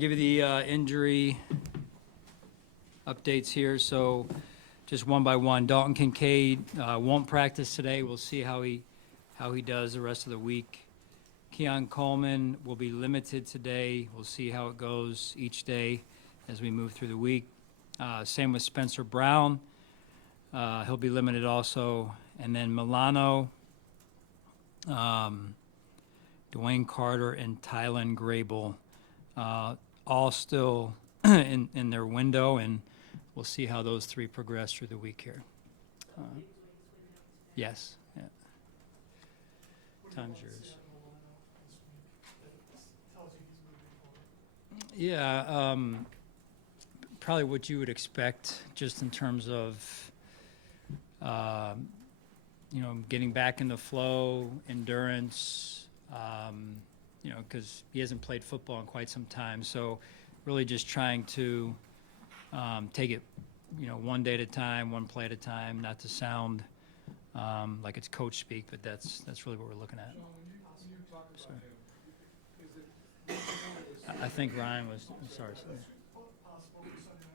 Give you the injury updates here. So just one by one. Dalton Kincaid won't practice today. We'll see how he does the rest of the week. Keon Coleman will be limited today. We'll see how it goes each day as we move through the week. Same with Spencer Brown. He'll be limited also. And then Milano, Dwayne Carter, and Tylen Grable, all still in their window, and we'll see how those three progress through the week here. Yes. Yeah. Time's yours. Yeah, probably what you would expect, just in terms of, getting back in the flow, endurance, because he hasn't played football in quite some time. So really just trying to take it, one day at a time, one play at a time, not to sound like it's coach speak, but that's really what we're looking at. John, when you talk about Sorry. him, is it I think Ryan was, sorry. possible for Sunday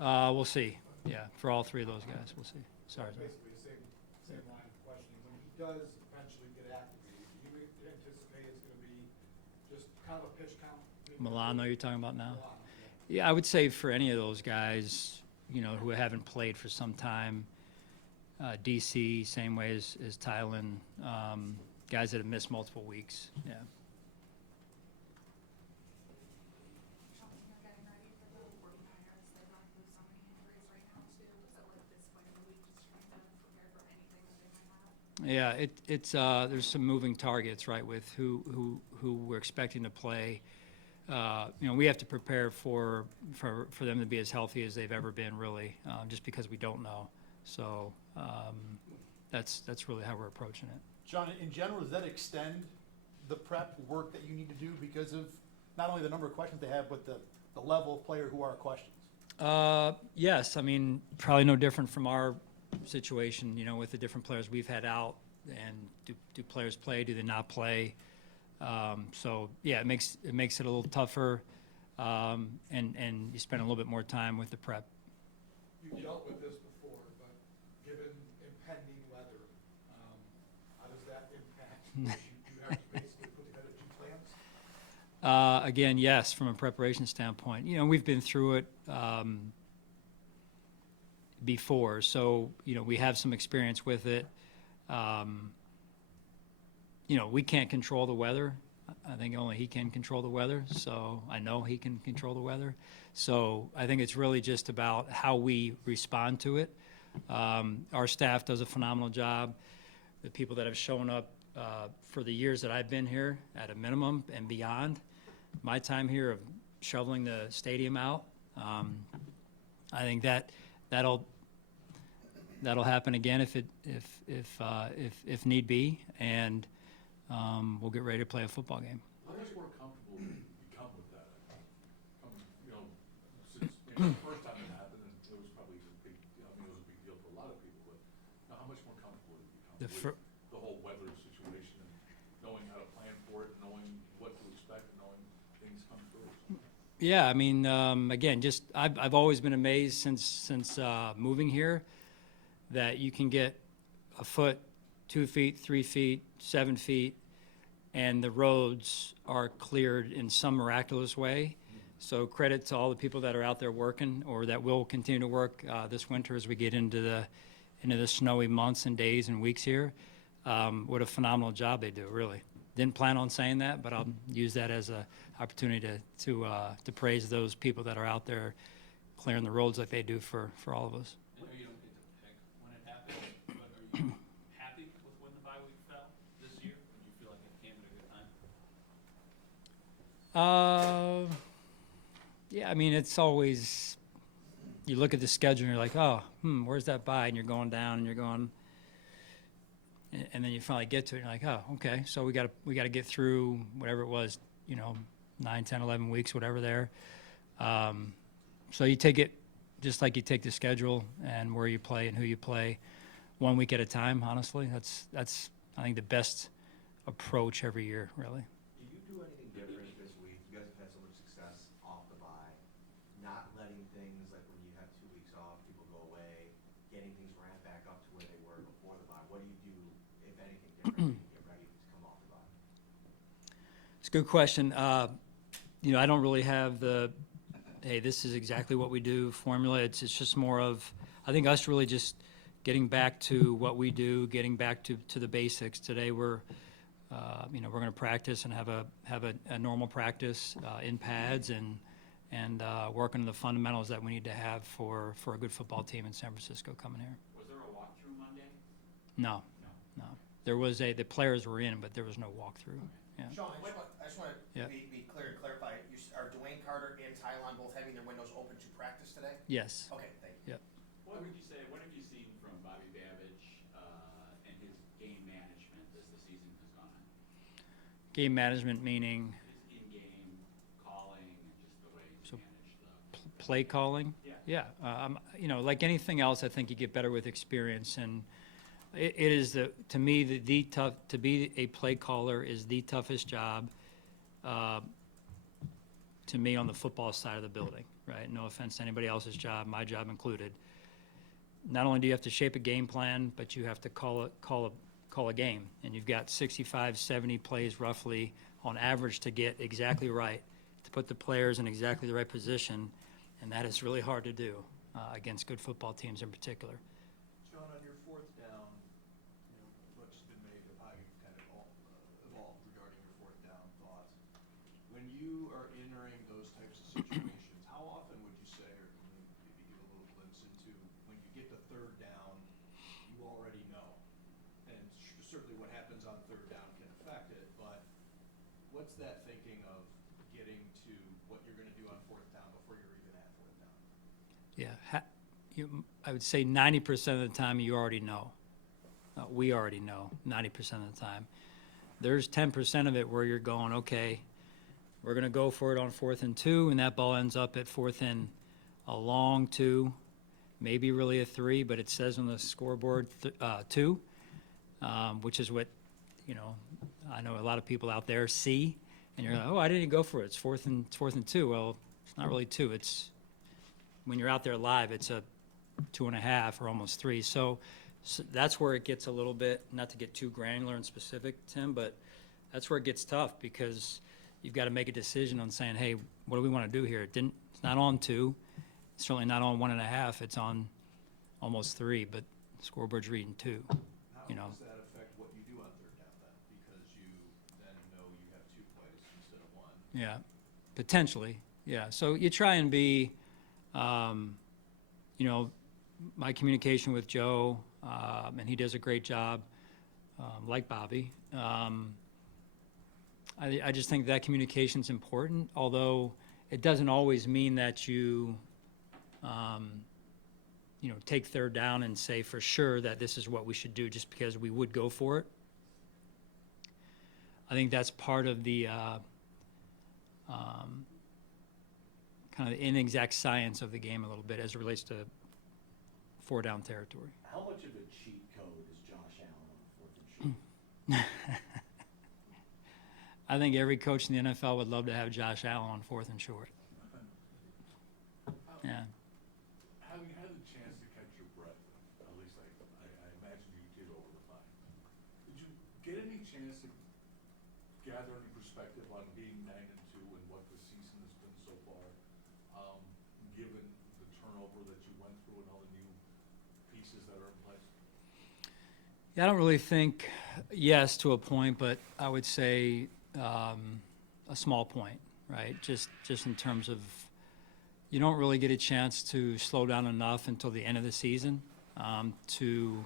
night? We'll see. Yeah, for all three of those guys, we'll see. Sorry. Basically, same line of questioning. When he does eventually get activated, do you anticipate it's going to be just kind of a pitch count? Milano, you're talking about now? Milano, Yeah, I would say for any of those guys, who haven't played for some time, DC, same way as Tylen, guys that have missed multiple weeks, yeah. You're getting ready for the 49ers. They're going through so many injuries right now, too. So at this point in the week, just trying to prepare for anything that they might have. Yeah, it's there's some moving targets, right, with who we're expecting to play. We have to prepare for them to be as healthy as they've ever been, really, just because we don't know. So that's really how we're approaching it. John, in general, does that extend the prep work that you need to do because of not only the number of questions they have, but the level of player who are questions? Yes, I mean, probably no different from our situation, with the different players we've had out, and do players play, do they not play? So yeah, it makes it a little tougher, and you spend a little bit more time with the prep. You dealt with this before, but given impending weather, how does that impact? Do you have to basically put together two plans? Again, yes, from a preparation standpoint, we've been through it before, so we have some experience with it. We can't control the weather. I think only he can control the weather, so I know he can control the weather. So I think it's really just about how we respond to it. Our staff does a phenomenal job. The people that have shown up for the years that I've been here, at a minimum and beyond, my time here of shoveling the stadium out, I think that'll happen again if need be, and we'll get ready to play a football game. How much more comfortable do you become with that? Since the first time it happened, and it was probably a big deal. It was a big deal for a lot of people. But now, how much more comfortable do you become with the whole weather situation and knowing how to plan for it, knowing what to expect, and knowing things come through? Yeah, I mean, again, just I've always been amazed since moving here that you can get a foot, 2 feet, 3 feet, 7 feet, and the roads are cleared in some miraculous way. So credit to all the people that are out there working, or that will continue to work this winter as we get into the snowy months and days and weeks here. What a phenomenal job they do, really. Didn't plan on saying that, but I'll use that as an opportunity to praise those people that are out there clearing the roads like they do for all of us. I know you don't get to pick when it happens, but are you happy with when the bye week fell this year? Or do you feel like it came at a good time? Yeah, I mean, it's always, you look at the schedule and you're like, oh, where's that bye? And you're going down and you're going, and then you finally get to it and you're like, oh, okay, so we got to get through whatever it was, 9, 10, 11 weeks, whatever there. So you take it just like you take the schedule and where you play and who you play, 1 week at a time. Honestly, that's I think the best approach every year, really. Do you do anything different this week? You guys have had so much success off things, like when you have 2 weeks off, people go away, getting things ramped back up to where they were before the bye? What do you do, if anything, differently to get ready to come off the bye? It's a good question. I don't really have the, hey, this is exactly what we do formula. It's just more of, I think us really just getting back to what we do, getting back to the basics. Today we're going to practice and have a normal practice in pads and working on the fundamentals that we need to have for a good football team in San Francisco coming here. Was there a walkthrough Monday? No. There was the players were in, but there was no walkthrough. Yeah. Sean, I just want to Yeah. be clear and clarify. Are Dwayne Carter and Tylon both having their windows open to practice today? Yes. Okay, thank you. What would you say, what have you seen from Bobby Babbage and his game management as the season has gone on? Game management meaning His in-game calling and just the way he's So- managed the. play calling. Yeah. Yeah. Like anything else, I think you get better with experience, and it is to me the tough to be a play caller is the toughest job to me on the football side of the building. Right. No offense to anybody else's job, my job included. Not only do you have to shape a game plan, but you have to call a game, and you've got 65, 70 plays roughly on average to get exactly right, to put the players in exactly the right position, and that is really hard to do against good football teams in particular. Sean, on your fourth down, much has been made of how you kind of evolved regarding your fourth down thoughts. When you are entering those types of situations, how often would you say, or can you maybe give a little glimpse into when you get to third down, you already know? And certainly what happens on third down can affect it, but what's that thinking of getting to what you're going to do on fourth down before you're even at fourth down? Yeah, I would say 90% of the time you already know. We already know 90% of the time. There's 10% of it where you're going, okay, we're going to go for it on 4th and 2, and that ball ends up at 4th and a long 2, maybe really a 3, but it says on the scoreboard 2, which is what, I know a lot of people out there see, and you're like, oh, I didn't go for it. It's 4th and 2. Well, it's not really 2. It's when you're out there live, it's a 2.5 or almost 3. So that's where it gets a little bit, not to get too granular and specific, Tim, but that's where it gets tough because you've got to make a decision on saying, hey, what do we want to do here? It's not on 2. It's certainly not on 1.5. It's on almost 3, but the scoreboard's reading 2. How does that affect what you do on third down then? Because you then know you have 2 plays instead of 1. Yeah, potentially. Yeah. So you try and be, my communication with Joe, and he does a great job, like Bobby. I just think that communication's important, although it doesn't always mean that you, take third down and say for sure that this is what we should do just because we would go for it. I think that's part of the kind of the inexact science of the game a little bit as it relates to 4-down territory. How much of a cheat code is Josh Allen on 4th and short? I think every coach in the NFL would love to have Josh Allen on 4th and short. Yeah. Having had the chance to catch your breath, at least I imagine you did over the time, did you get any chance to gather any perspective on being 9-2 and what the season has been so far, given the turnover that you went through and all the new pieces that are in place? Yeah, I don't really think yes to a point, but I would say a small point, right? Just in terms of you don't really get a chance to slow down enough until the end of the season to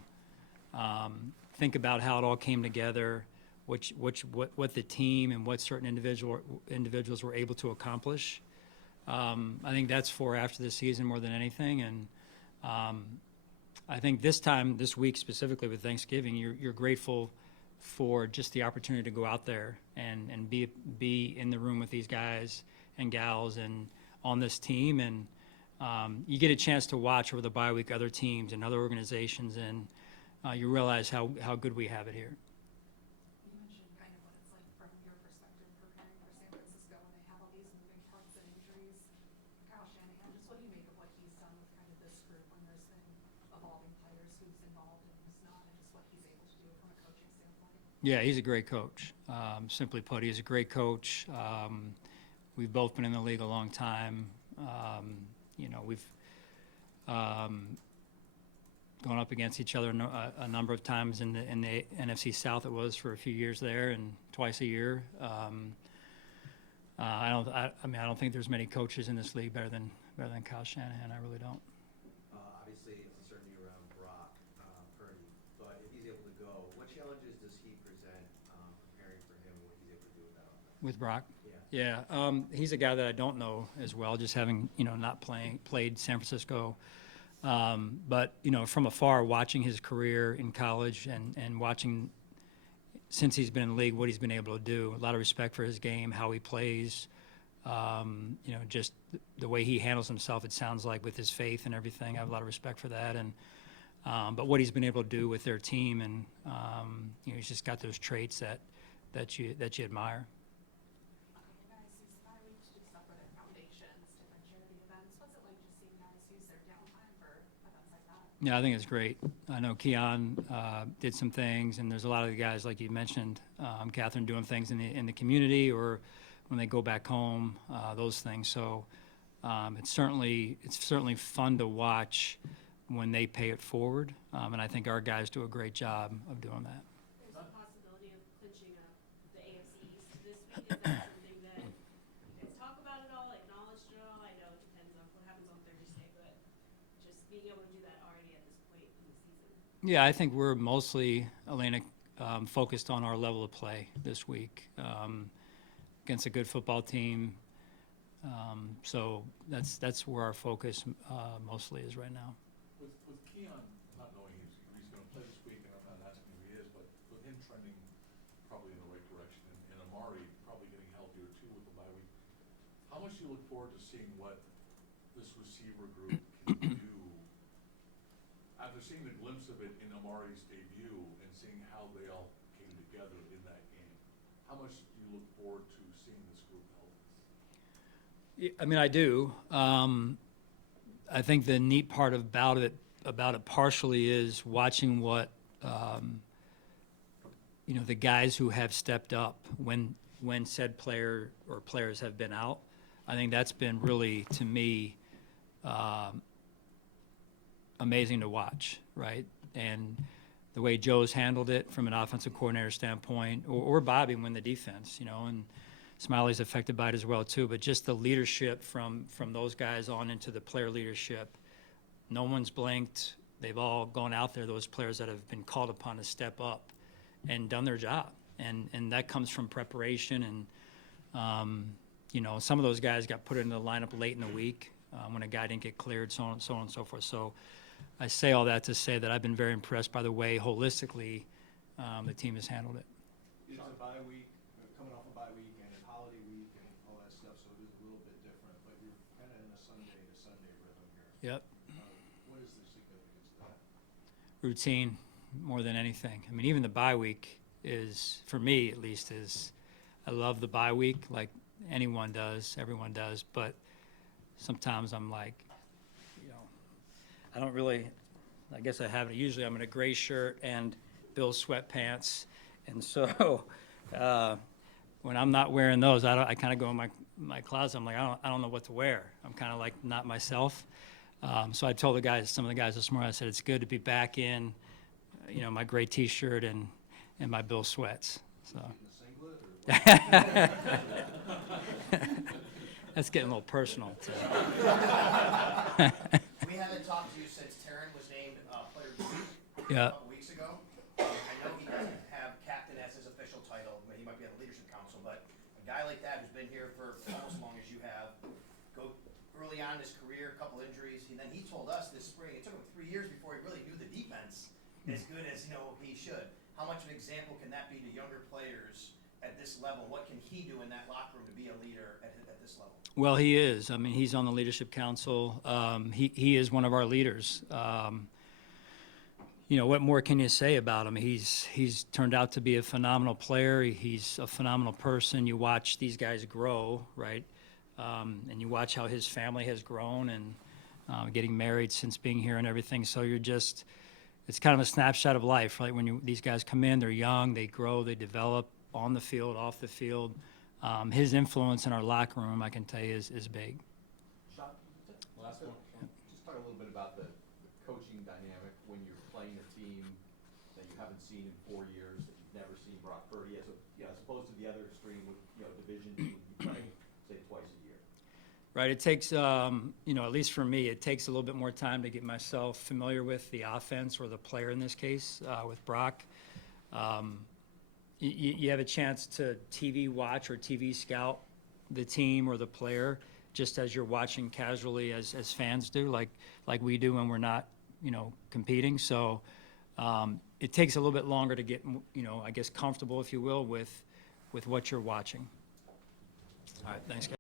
think about how it all came together, what the team and what certain individuals were able to accomplish. I think that's for after the season more than anything, and I think this week specifically with Thanksgiving, you're grateful for just the opportunity to go out there and be in the room with these guys and gals and on this team, and you get a chance to watch over the bye week other teams and other organizations, and you realize how good we have it here. You mentioned kind of what it's like from your perspective preparing for San Francisco when they have all these moving parts and injuries. Kyle Shanahan, just what do you make of what evolving players, who's involved and who's not, and just what he's able to do from a coaching standpoint? Yeah, he's a great coach. Simply put, he's a great coach. We've both been in the league a long time. We've gone up against each other a number of times in the NFC South. It was for a few years there, and twice a year. I don't think there's many coaches in this league better than Kyle Shanahan. I really don't. Obviously, it's uncertainty around Brock Purdy, but if he's able to go, what challenges does he present preparing for him and what he's able to do with that offense? With Brock? Yeah. Yeah, he's a guy that I don't know as well, just having not played San Francisco. But from afar, watching his career in college and watching since he's been in the league what he's been able to do, a lot of respect for his game, how he plays, just the way he handles himself. It sounds like with his faith and everything. I have a lot of respect for that, and but what he's been able to do with their team, and he's just got those traits that you admire. Guys use bye week to do stuff for their foundations, different charity events. What's it like just seeing guys use their downtime for events like that? Yeah, I think it's great. I know Keon did some things, and there's a lot of the guys, like you mentioned, Catherine, doing things in the community or when they go back home, those things. So it's certainly fun to watch when they pay it forward, and I think our guys do a great job of doing that. There's a possibility of clinching the AFC East this week. Is that something that you guys talk about at all, acknowledged at all? I know it depends on what happens on Thursday, but just being able to do that already at this point in the season. Yeah, I think we're mostly, Elena, focused on our level of play this week against a good football team. So that's where our focus mostly is right now. With Keon, not knowing he's going to play this week, and I'm not asking if he is, but with him trending probably in the right direction, and Amari probably getting healthier too with the bye week, how much do you look forward to seeing what this receiver group can do after seeing the glimpse of it in Amari's debut and seeing how they all came together in that game? How much do you look forward to seeing this group healthy? I mean, I do. I think the neat part about it partially is watching what the guys who have stepped up when said player or players have been out. I think that's been really, to me, amazing to watch, right? And the way Joe's handled it from an offensive coordinator standpoint, or Bobby when the defense, and Smiley's affected by it as well too, but just the leadership from those guys on into the player leadership. No one's blinked. They've all gone out there, those players that have been called upon to step up and done their job. And that comes from preparation. And, some of those guys got put into the lineup late in the week when a guy didn't get cleared, so on and so forth. So I say all that to say that I've been very impressed by the way holistically the team has handled it. It's a bye week, coming off a bye week and a holiday week and all that stuff, so it is a little bit different, but you're kind of in a Sunday to Sunday rhythm here. Yep. What is the significance of that? Routine more than anything. I mean, even the bye week is, for me at least, I love the bye week like anyone does, everyone does, but sometimes I'm like, I don't really, I guess I have it. Usually I'm in a gray shirt and Bills sweatpants, and so when I'm not wearing those, I kind of go in my closet. I'm like, I don't know what to wear. I'm kind of like not myself. So I told some of the guys this morning, I said, it's good to be back in, my gray T-shirt and my Bill sweats. So that's getting a little personal. Too. We haven't talked to you since Taryn was named Player of the Week Yeah. a couple weeks ago. I know he doesn't have captain as his official title, but he might be on the leadership council, but a guy like that who's been here for almost as long as you have, go early on in his career, a couple injuries, and then he told us this spring, it took him 3 years before he really knew the defense as good as he should. How much of an example can that be to younger players at this level? What can he do in that locker room to be a leader at this level? Well, he is. I mean, he's on the leadership council. He is one of our leaders. What more can you say about him? He's turned out to be a phenomenal player. He's a phenomenal person. You watch these guys grow, right? And you watch how his family has grown, and getting married since being here and everything. So you're just, it's kind of a snapshot of life, right? When these guys come in, they're young, they grow, they develop on the field, off the field. His influence in our locker room, I can tell you, is big. Sean, Last one. just talk a little bit about the coaching dynamic when you're playing a team that you haven't seen in 4 years, that you've never seen Brock Purdy, as opposed to the other extreme with, division team you play, say, twice a year. Right, it takes, at least for me, it takes a little bit more time to get myself familiar with the offense, or the player in this case, with Brock. You have a chance to TV watch or TV scout the team or the player, just as you're watching casually as fans do, like we do when we're not, competing. So it takes a little bit longer to get, I guess, comfortable, if you will, with what you're watching. All right, thanks, guys.